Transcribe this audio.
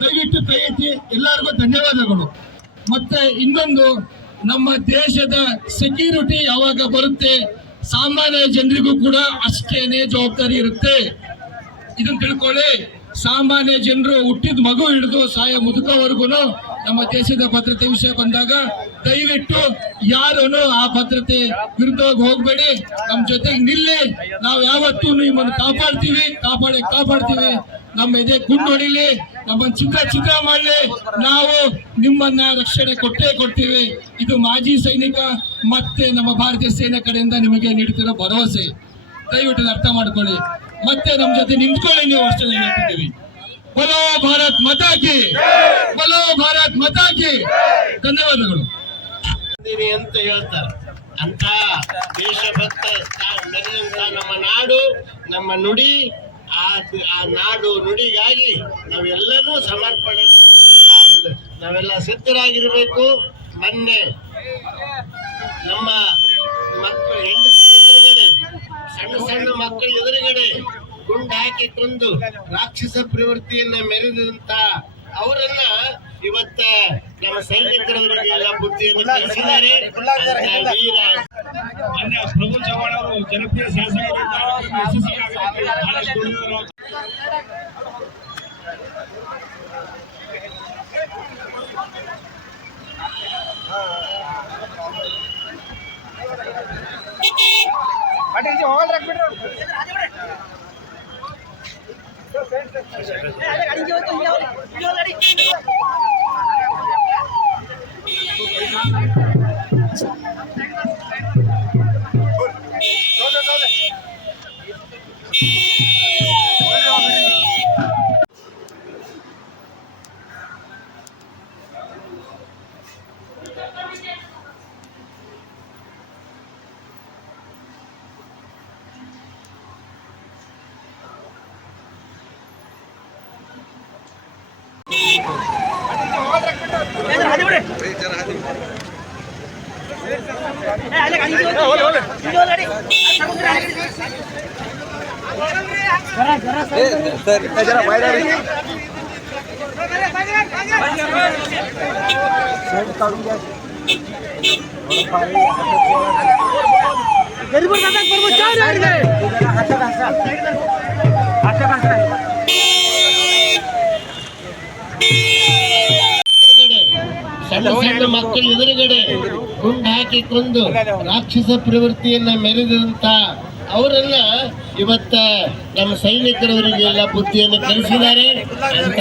ದಯವಿಟ್ಟು ಕೈ ಎತ್ತಿ ಎಲ್ಲರಿಗೂ ಧನ್ಯವಾದಗಳು. ಮತ್ತೆ ಇನ್ನೊಂದು, ನಮ್ಮ ದೇಶದ ಸೆಕ್ಯೂರಿಟಿ ಯಾವಾಗ ಬರುತ್ತೆ, ಸಾಮಾನ್ಯ ಜನರಿಗೂ ಕೂಡ ಅಷ್ಟೇನೆ ಜವಾಬ್ದಾರಿ ಇರುತ್ತೆ. ಇದನ್ನ ತಿಳ್ಕೊಳ್ಳಿ, ಸಾಮಾನ್ಯ ಜನರು ಹುಟ್ಟಿದ ಮಗು ಹಿಡಿದು ಸಾಯ ಮುದುಕವರೆಗೂ ನಮ್ಮ ದೇಶದ ಭದ್ರತೆ ವಿಷಯ ಬಂದಾಗ ದಯವಿಟ್ಟು ಯಾರನ್ನು ಆ ಭದ್ರತೆ ವಿರುದ್ಧವಾಗಿ ಹೋಗ್ಬೇಡಿ. ನಮ್ಮ ಜೊತೆಗೆ ನಿಲ್ಲಿ, ನಾವು ಯಾವತ್ತೂ ನಿಮ್ಮನ್ನು ಕಾಪಾಡ್ತೀವಿ, ಕಾಪಾಡಿ, ಕಾಪಾಡ್ತೀವಿ. ನಮ್ಮ ಎದೆ ಗುಂಡು ಹೊಡಿಲಿ, ನಮ್ಮನ್ನು ಚಿತ್ರ ಚಿತ್ರ ಮಾಡಲಿ. ನಾವು ನಿಮ್ಮನ್ನ ರಕ್ಷಣೆ ಕೊಟ್ಟೇ ಕೊಡ್ತೀವಿ. ಇದು ಮಾಜಿ ಸೈನಿಕ ಮತ್ತೆ ನಮ್ಮ ಭಾರತೀಯ ಸೇನೆ ಕಡೆಯಿಂದ ನಿಮಗೆ ನೀಡುತ್ತಿರೋ ಭರವಸೆ. ದಯವಿಟ್ಟು ಅರ್ಥ ಮಾಡ್ಕೊಳ್ಳಿ. ಮತ್ತೆ ನಮ್ಮ ಜೊತೆ ನಿಂತ್ಕೊಳ್ಳಿ ನೀವು ಅಷ್ಟೇ ಹೇಳ್ತಿದ್ದೀವಿ. ಬಲೋ ಭಾರತ್ ಮತಾಕಿ ಬಲೋ ಭಾರತ್ ಮತಾಕಿ ಧನ್ಯವಾದಗಳು. ಅಂತ ಹೇಳ್ತಾರೆ. ಅಂತ ದೇಶಭಕ್ತ ನಮ್ಮ ನಾಡು, ನಮ್ಮ ನುಡಿ ಆ ನಾಡು ನುಡಿಗಾಗಿ ನಾವೆಲ್ಲರೂ ಸಮರ್ಪಣೆ ನಾವೆಲ್ಲ ಸಿದ್ಧರಾಗಿರಬೇಕು. ಮೊನ್ನೆ ನಮ್ಮ ಮಕ್ಕಳು ಹೆಂಡತಿ ಎದುರುಗಡೆ, ಸಣ್ಣ ಸಣ್ಣ ಮಕ್ಕಳ ಎದುರುಗಡೆ ಗುಂಡು ಹಾಕಿ ಕೊಂದು ರಾಕ್ಷಸ ಪ್ರವೃತ್ತಿಯನ್ನ ಮೆರೆದಂತ ಅವರನ್ನ ಇವತ್ತ ನಮ್ಮ ಸೈನಿಕರವರಿಗೆ ಎಲ್ಲ ಬುದ್ಧಿಯನ್ನು ಕಲಿಸಿದ್ದಾರೆ ವೀರ ಮಾನ್ಯ ಪ್ರಭು ಚವ್ಹಾಣ್ ಅವರು ಜನಪ್ರಿಯ ಶಾಸಕರಾಗಿ ಯಶಸ್ವಿಯಾಗಲಿಕ್ಕೆ ಬಹಳಷ್ಟು ದುಡಿದವರು. ಎದುರುಗಡೆ ಸಣ್ಣ ಸಣ್ಣ ಮಕ್ಕಳ ಎದುರುಗಡೆ ಗುಂಡು ಹಾಕಿಕೊಂಡು ರಾಕ್ಷಸ ಪ್ರವೃತ್ತಿಯನ್ನ ಮೆರೆದಂತ ಅವರನ್ನ ಇವತ್ತ ನಮ್ಮ ಸೈನಿಕರವರಿಗೆಲ್ಲ ಬುದ್ಧಿಯನ್ನು ಕಲಿಸಿದ್ದಾರೆ. ಅಂತ